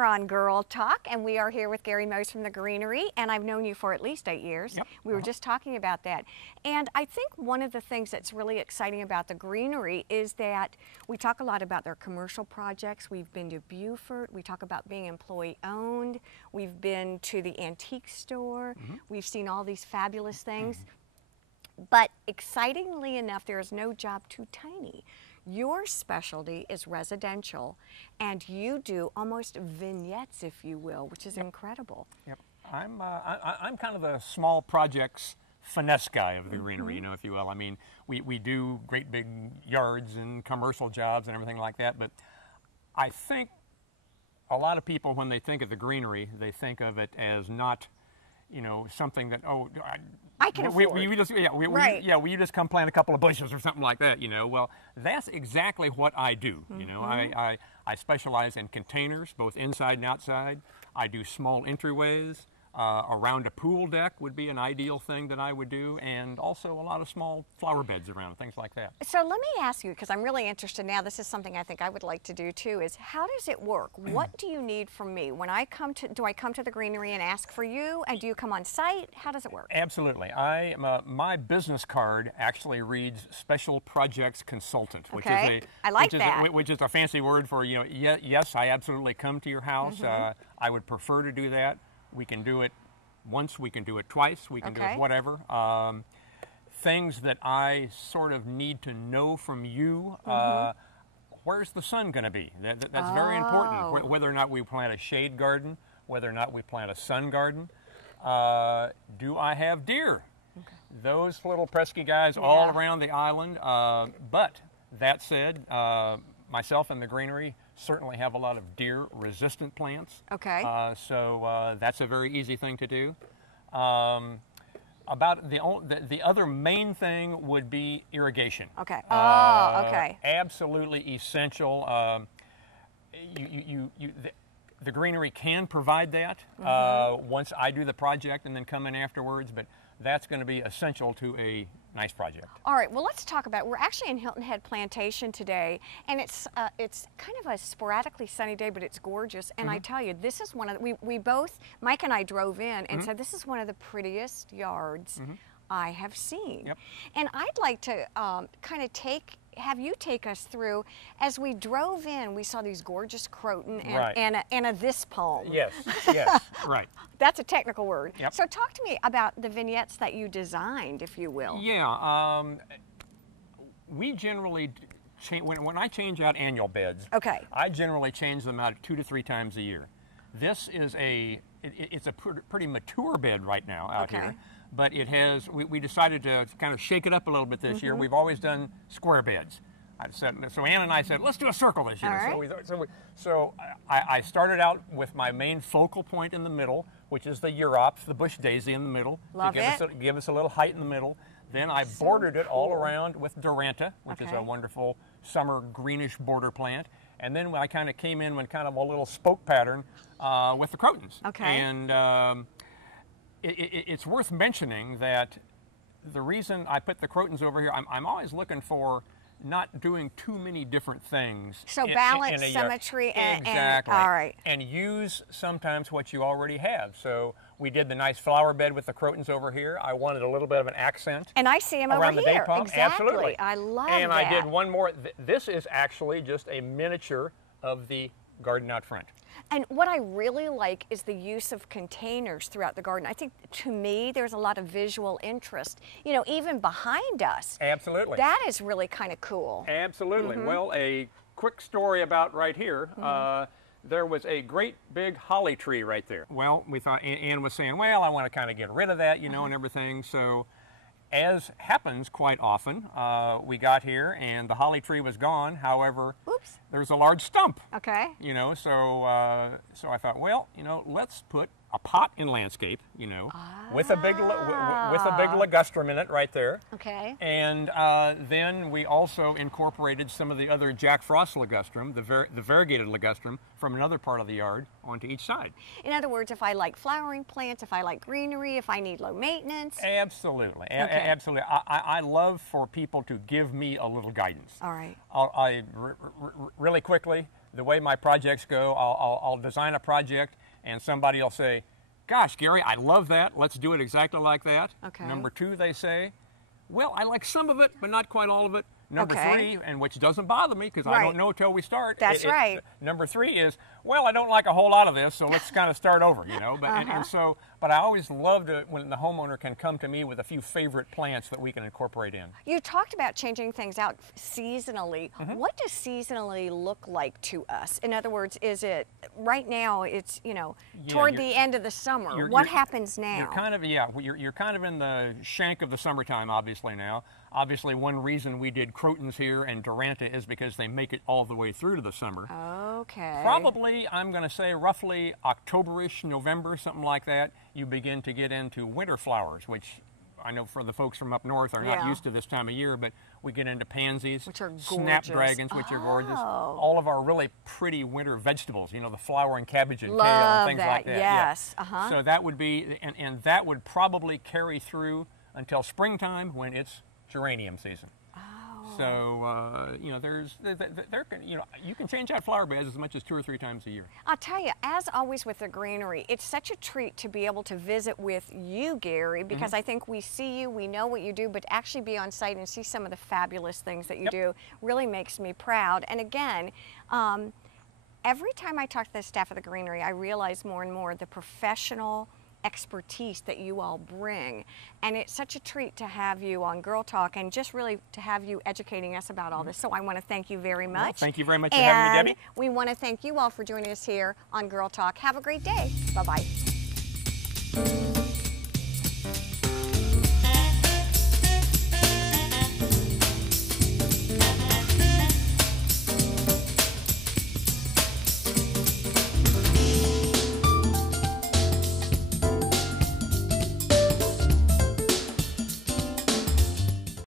are on Girl Talk, and we are here with Gary Mose from the Greenery, and I've known you for at least 8 years. Yep. We were just talking about that. And I think one of the things that's really exciting about the Greenery is that we talk a lot about their commercial projects. We've been to Beaufort. We talk about being employee-owned. We've been to the antique store. We've seen all these fabulous things. But excitingly enough, there is no job too tiny. Your specialty is residential, and you do almost vignettes, if you will, which is incredible. Yep. I'm kind of the small projects finesse guy of the Greenery, you know, if you will. I mean, we do great big yards and commercial jobs and everything like that, but I think a lot of people, when they think of the Greenery, they think of it as not, you know, something that, oh, I can afford. We just, you just come plant a couple of bushes or something like that, you know. Well, that's exactly what I do, you know. I specialize in containers, both inside and outside. I do small entryways. Around a pool deck would be an ideal thing that I would do, and also a lot of small flower beds around, things like that. So let me ask you, because I'm really interested now, this is something I think I would like to do too, is how does it work? What do you need from me? When I come to, do I come to the Greenery and ask for you, and do you come on site? How does it work? Absolutely. My business card actually reads Special Projects Consultant, which is which is a fancy word for, you know, yes, I absolutely come to your house. I would prefer to do that. We can do it once, we can do it twice, we can do it whatever. Things that I sort of need to know from you, where's the sun going to be? That's very important. Whether or not we plant a shade garden, whether or not we plant a sun garden. Do I have deer? Those little pesky guys all around the island. But that said, myself and the Greenery certainly have a lot of deer-resistant plants. So that's a very easy thing to do. About the other main thing would be irrigation. Absolutely essential. The Greenery can provide that once I do the project and then come in afterwards, but that's going to be essential to a nice project. All right, well, let's talk about, we're actually in Hilton Head Plantation today, and it's kind of a sporadically sunny day, but it's gorgeous. And I tell you, this is one of the, we both, Mike and I drove in and said, this is one of the prettiest yards I have seen. And I'd like to kind of have you take us through, as we drove in, we saw these gorgeous croton and a this palm. Yes, right. That's a technical word. So talk to me about the vignettes that you designed, if you will. Yeah, we generally, when I change out annual beds, I generally change them out 2 to 3 times a year. This is it's a pretty mature bed right now out here. But it has, we decided to kind of shake it up a little bit this year. We've always done square beds. So Ann and I said, let's do a circle this year. So I started out with my main focal point in the middle, which is the Europs, the bush daisy in the middle. Give us a little height in the middle. Then I bordered it all around with Duranta, which is a wonderful summer greenish border plant. And then I kind of came in with kind of a little spoke pattern with the crotons. And it's worth mentioning that the reason I put the crotons over here, I'm always looking for not doing too many different things. So balance, symmetry, and use sometimes what you already have. So we did the nice flower bed with the crotons over here. I wanted a little bit of an accent. And I see them over here. Absolutely. I love and I did one more. This is actually just a miniature of the garden out front. And what I really like is the use of containers throughout the garden. I think, to me, there's a lot of visual interest. You know, even behind us. Absolutely. That is really kind of cool. Absolutely. Well, a quick story about right here. There was a great big holly tree right there. Well, we thought, Ann was saying, well, I want to kind of get rid of that, you know, and everything. So, as happens quite often, we got here and the holly tree was gone. However, there's a large stump. You know, so so I thought, well, you know, let's put a pot in landscape, you know, with a big ligustrum in it right there. And then we also incorporated some of the other Jack Frost ligustrum, the variegated ligustrum, from another part of the yard onto each side. In other words, if I like flowering plants, if I like greenery, if I need low maintenance. Absolutely, absolutely. I love for people to give me a little guidance. All right. Really quickly, the way my projects go, I'll design a project and somebody will say, gosh, Gary, I love that. Let's do it exactly like that. Okay. Number two, they say, well, I like some of it, but not quite all of it. Number okay. three, and which doesn't bother me because I don't know till we start. That's right. Number three is, well, I don't like a whole lot of this, so let's kind of start over, you know. But but I always love to when the homeowner can come to me with a few favorite plants that we can incorporate in. You talked about changing things out seasonally. What does seasonally look like to us? In other words, is it right now? It's toward the end of the summer. What happens now? You're kind of you're kind of in the shank of the summertime, obviously now. Obviously, one reason we did Crotons here and Duranta is because they make it all the way through to the summer. Okay. Probably, I'm going to say roughly October-ish, November, something like that, you begin to get into winter flowers, which I know for the folks from up north are not used to this time of year, but we get into pansies, which are gorgeous. Snapdragons, which are gorgeous. All of our really pretty winter vegetables, the flowering cabbage and Love kale and things like that. Yes. Yeah. So that would be, and that would probably carry through until springtime when it's geranium season. So you can change out flower beds as much as 2 or 3 times a year. I'll tell you, as always with the Greenery, it's such a treat to be able to visit with you, Gary, because I think we see you, we know what you do, but to actually be on site and see some of the fabulous things that you do really makes me proud. And again, every time I talk to the staff of the Greenery, I realize more and more the professional expertise that you all bring, and it's such a treat to have you on Girl Talk and just really to have you educating us about all this. So I want to thank you very much. Well, thank you very much for having me, Debbie. We want to thank you all for joining us here on Girl Talk. Have a great day. Bye-bye.